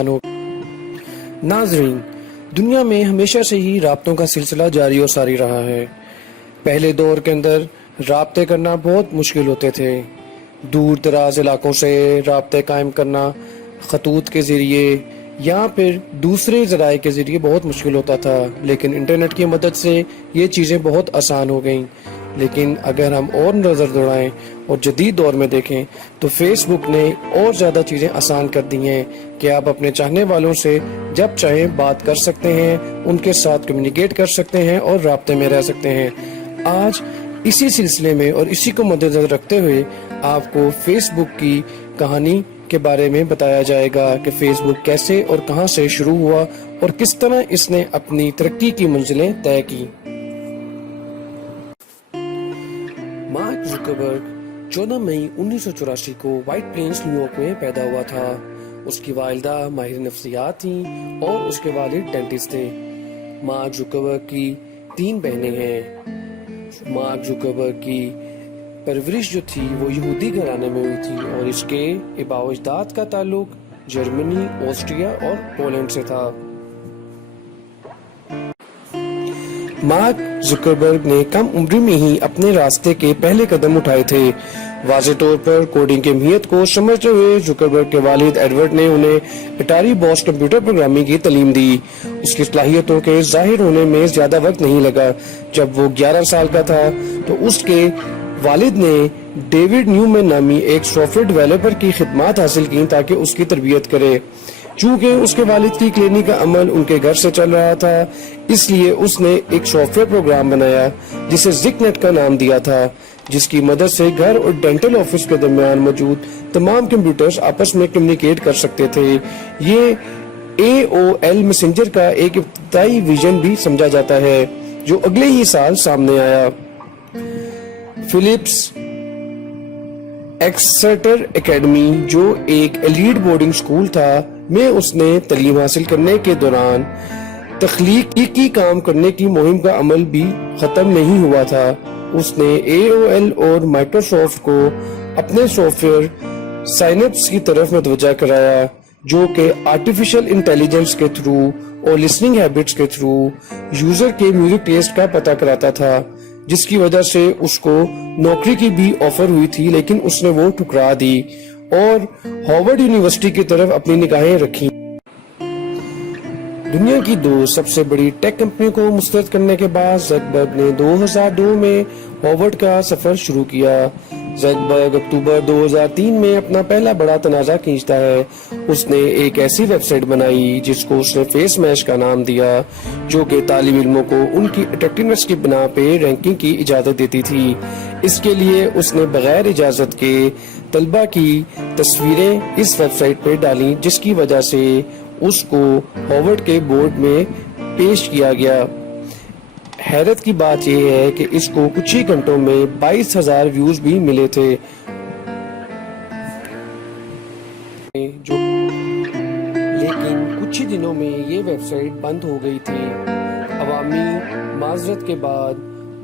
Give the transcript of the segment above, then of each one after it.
ہو۔ ناظرین، دنیا میں ہمیشہ سے ہی رابطوں کا سلسلہ جاری و ساری رہا ہے۔ پہلے دور کے اندر رابطے کرنا بہت مشکل ہوتے تھے۔ دور دراز علاقوں سے رابطے قائم کرنا خطوط کے ذریعے یا پھر دوسرے ذرائع کے ذریعے بہت مشکل ہوتا تھا، لیکن انٹرنیٹ کی مدد سے یہ چیزیں بہت آسان ہو گئیں۔ لیکن اگر ہم اور نظر دوڑائیں اور جدید دور میں دیکھیں تو فیس بک نے اور زیادہ چیزیں آسان کر دی ہیں کہ آپ اپنے چاہنے والوں سے جب چاہیں بات کر سکتے ہیں، ان کے ساتھ کمیونیکیٹ کر سکتے ہیں اور رابطے میں رہ سکتے ہیں۔ آج اسی سلسلے میں اور اسی کو مد نظر رکھتے ہوئے آپ کو فیس بک کی کہانی کے بارے میں بتایا جائے گا کہ فیس بک کیسے اور کہاں سے شروع ہوا اور کس طرح اس نے اپنی ترقی کی منزلیں طے کی۔ مارک زکربرگ 14 مئی 1984 کو وائٹ پلینز نیو یارک میں پیدا ہوا تھا۔ اس کی والدہ ماہر نفسیات تھیں اور اس کے والد ڈینٹسٹ تھے۔ مارک زکربرگ کی 3 بہنیں ہیں۔ مارک زکربرگ کی پرورش جو تھی وہ یہودی گھرانے میں ہوئی تھی اور اس کے آباء و اجداد کا تعلق جرمنی، آسٹریا اور پولینڈ سے تھا۔ مارک زکربرگ نے کم عمری میں ہی اپنے راستے کے پہلے قدم اٹھائے تھے۔ واضح طور پر کوڈنگ کی اہمیت کو سمجھتے ہوئے زکربرگ کے والد ایڈورڈ نے انہیں اٹاری باس کمپیوٹر پروگرامنگ کی تعلیم دی۔ اس کی صلاحیتوں کے ظاہر ہونے میں زیادہ وقت نہیں لگا۔ جب وہ 11 سال کا تھا تو اس کے والد نے ڈیوڈ نیومین نامی ایک سافٹ ویئر ڈیولپر کی خدمات حاصل کی تاکہ اس کی تربیت کرے۔ چونکہ اس کے والد کی کلینک کا عمل ان کے گھر سے چل رہا تھا، اس لیے اس نے ایک سافٹ ویئر پروگرام بنایا جسے زک نیٹ کا نام دیا تھا، جس کی مدد سے گھر اور ڈینٹل آفس کے درمیان موجود تمام کمپیوٹرز آپس میں کمیونیکیٹ کر سکتے تھے۔ یہ AOL میسنجر کا ایک ابتدائی ویژن بھی سمجھا جاتا ہے جو اگلے ہی سال سامنے آیا۔ فلپس ایکسٹر اکیڈمی، جو ایک ایلیٹ بورڈنگ سکول تھا، میں اس نے تعلیم حاصل کرنے کے دوران تخلیقی کام کرنے کی مہم کا عمل بھی ختم نہیں ہوا تھا۔ اس نے AOL اور مائکروسافٹ کو اپنے سافٹ ویئر سائنپس کی طرف متوجہ کرایا، جو کہ آرٹیفیشل انٹیلیجنس کے تھرو اور لسننگ ہیبٹس کے تھرو یوزر کے میوزک ٹیسٹ کا پتہ کراتا تھا، جس کی وجہ سے اس کو نوکری کی بھی آفر ہوئی تھی، لیکن اس نے وہ ٹھکرا دی اور ہارورڈ یونیورسٹی کی طرف اپنی نگاہیں رکھی۔ دنیا کی 2 سب سے بڑی ٹیک کمپنیوں کو مسترد کرنے کے بعد زکربرگ نے 2002 میں ہارورڈ کا سفر شروع کیا۔ زکربرگ اکتوبر 2003 میں اپنا پہلا بڑا تنازع کھینچتا ہے۔ اس نے ایک ایسی ویب سائٹ بنائی جس کو اس نے فیس میش کا نام دیا، جو کہ طالب علموں کو ان کی اٹریکٹیونیس کی بنا پہ رینکنگ کی اجازت دیتی تھی۔ اس کے لیے اس نے بغیر اجازت کے طلبہ کی تصویریں اس ویب سائٹ پہ ڈالیں، جس کی وجہ سے اس کو ہارورڈ کے بورڈ میں پیش کیا گیا۔ حیرت کی بات یہ ہے کہ اس کو کچھ ہی گھنٹوں میں 22,000 ویوز بھی ملے تھے، لیکن کچھ ہی دنوں میں یہ ویب سائٹ بند ہو گئی تھی۔ عوامی معذرت کے بعد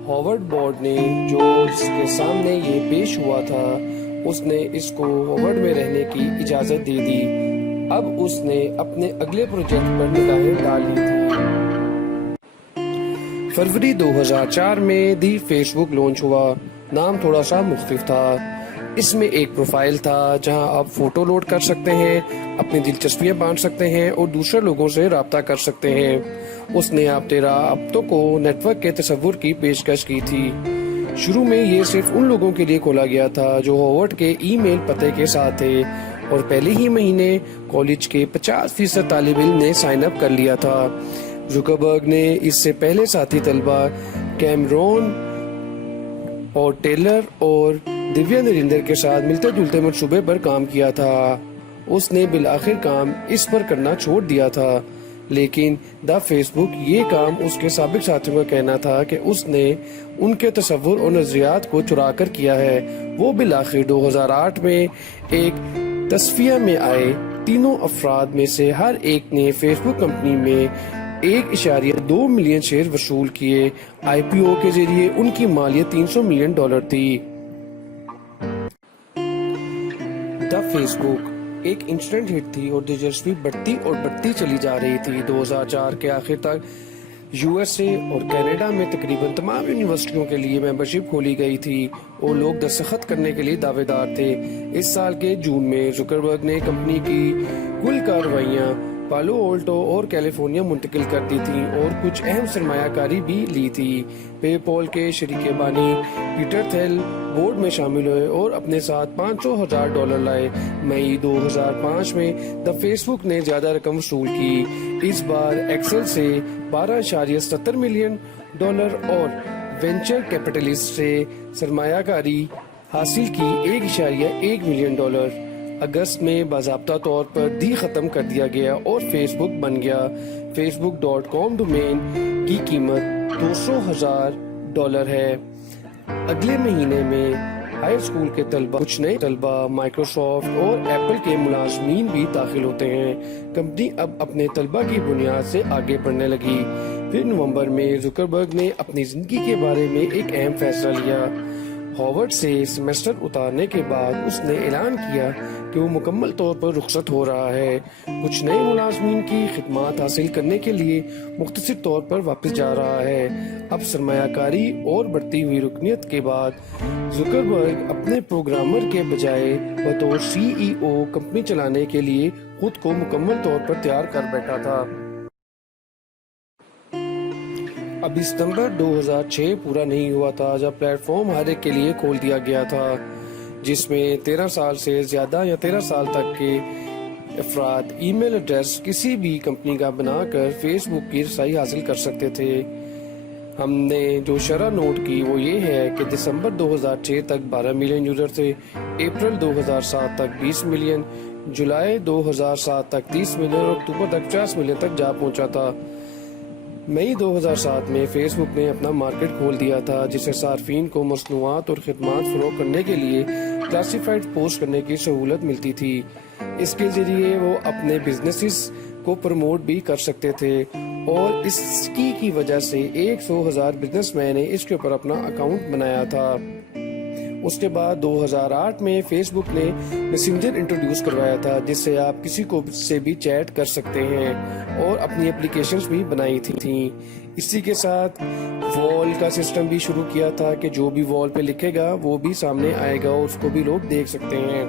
ہارورڈ بورڈ نے جو اس کے سامنے یہ پیش ہوا تھا، اس نے اس کو ہارورڈ میں رہنے کی اجازت دے دی۔ اب اس نے اپنے اگلے پروجیکٹ پر نگاہیں ڈال لی تھی۔ فروری 2004 میں دی فیس بک لانچ ہوا۔ نام تھوڑا سا مختلف تھا۔ اس میں ایک پروفائل تھا جہاں آپ فوٹو لوڈ کر سکتے ہیں، اپنی دلچسپیاں بانٹ سکتے ہیں اور دوسرے لوگوں سے رابطہ کر سکتے ہیں۔ اس نے آپ 13 ہفتوں کو نیٹ ورک کے تصور کی پیشکش کی تھی۔ شروع میں یہ صرف ان لوگوں کے لیے کھولا گیا تھا جو ہارورڈ کے ای میل پتے کے ساتھ تھے، اور پہلے ہی مہینے کالج کے 50% طالب علم نے سائن اپ کر لیا تھا۔ زکربرگ نے اس سے پہلے ساتھی طلبہ کیمرون اور ٹیلر اور دیویا نریندر کے ساتھ ملتے جلتے منصوبے پر کام کیا تھا۔ اس نے بالآخر کام اس پر کرنا چھوڑ دیا تھا، لیکن دا فیس بک یہ کام اس کے سابق ساتھیوں کا کہنا تھا کہ اس نے ان کے تصور اور نظریات کو چرا کر کیا ہے۔ وہ بالآخر 2008 میں ایک تصفیہ میں آئے۔ تینوں افراد میں سے ہر ایک نے فیس بک کمپنی میں 1.2 ملین شیئر وصول کیے۔ آئی پی او کے ذریعے ان کی مالیت $300 ملین تھی۔ دا فیس بک ایک انسٹنٹ ہٹ تھی اور دلچسپی بڑھتی چلی جا رہی تھی۔ 2004 کے آخر تک USA اور کینیڈا میں تقریباً تمام یونیورسٹیوں کے لیے ممبرشپ کھولی گئی تھی اور لوگ دستخط کرنے کے لیے دعوے دار تھے۔ اس سال کے جون میں زکربرگ نے کمپنی کی کل کارروائیاں پالو آلٹو اور کیلیفورنیا منتقل کر دی تھیں اور کچھ اہم سرمایہ کاری بھی لی تھی۔ پے پال کے شریک بانی پیٹر تھیل بورڈ میں شامل ہوئے اور اپنے ساتھ $500,000 لائے۔ مئی 2005 میں فیس بک نے زیادہ رقم وصول کی، اس بار ایکسل سے $12.70 ملین اور وینچر کیپٹلسٹ سے سرمایہ کاری حاصل کی $1.1 ملین۔ اگست میں باضابطہ طور پر دی ختم کر دیا گیا اور فیس بک بن گیا۔ facebook.com ڈومین کی قیمت $200,000 ہے۔ اگلے مہینے میں ہائی اسکول کے طلبہ، کچھ نئے طلبہ، مائکروسافٹ اور ایپل کے ملازمین بھی داخل ہوتے ہیں۔ کمپنی اب اپنے طلبہ کی بنیاد سے آگے بڑھنے لگی۔ پھر نومبر میں زکربرگ نے اپنی زندگی کے بارے میں ایک اہم فیصلہ لیا۔ ہارورڈ سے سیمسٹر اتارنے کے بعد اس نے اعلان کیا کہ وہ مکمل طور پر رخصت ہو رہا ہے، کچھ نئے ملازمین کی خدمات حاصل کرنے کے لیے مختصر طور پر واپس جا رہا ہے۔ اب سرمایہ کاری اور بڑھتی ہوئی رکنیت کے بعد زکربرگ اپنے پروگرامر کے بجائے بطور CEO کمپنی چلانے کے لیے خود کو مکمل طور پر تیار کر بیٹھا تھا۔ ابھی ستمبر 2006 پورا نہیں ہوا تھا جب پلیٹ فارم ہر ایک کے لیے کھول دیا گیا تھا، جس میں 13 سال سے زیادہ یا 13 سال تک کے افراد ای میل ایڈریس کسی بھی کمپنی کا بنا کر فیس بک کی رسائی حاصل کر سکتے تھے۔ ہم نے جو شرح نوٹ کی وہ یہ ہے کہ دسمبر 2006 تک 12 ملین یوزر تھے، اپریل 2007 تک 20 ملین، جولائی 2007 تک 30 ملین اور اکتوبر تک 50 ملین تک جا پہنچا تھا۔ مئی 2007 میں فیس بک نے اپنا مارکیٹ کھول دیا تھا جسے صارفین کو مصنوعات اور خدمات فروخت کرنے کے لیے کلاسیفائڈ پوسٹ کرنے کی سہولت ملتی تھی۔ اس کے ذریعے وہ اپنے بزنسز کو پروموٹ بھی کر سکتے تھے اور اس کی وجہ سے 100,000 بزنس مین نے اس کے اوپر اپنا اکاؤنٹ بنایا تھا۔ اس کے بعد 2008 میں فیس بک نے میسنجر انٹروڈیوس کروایا تھا جس سے آپ کسی کو سے بھی چیٹ کر سکتے ہیں اور اپنی اپلیکیشنز بھی بنائی تھیں۔ اسی کے ساتھ وال کا سسٹم بھی شروع کیا تھا کہ جو بھی وال پہ لکھے گا وہ بھی سامنے آئے گا اور اس کو بھی لوگ دیکھ سکتے ہیں۔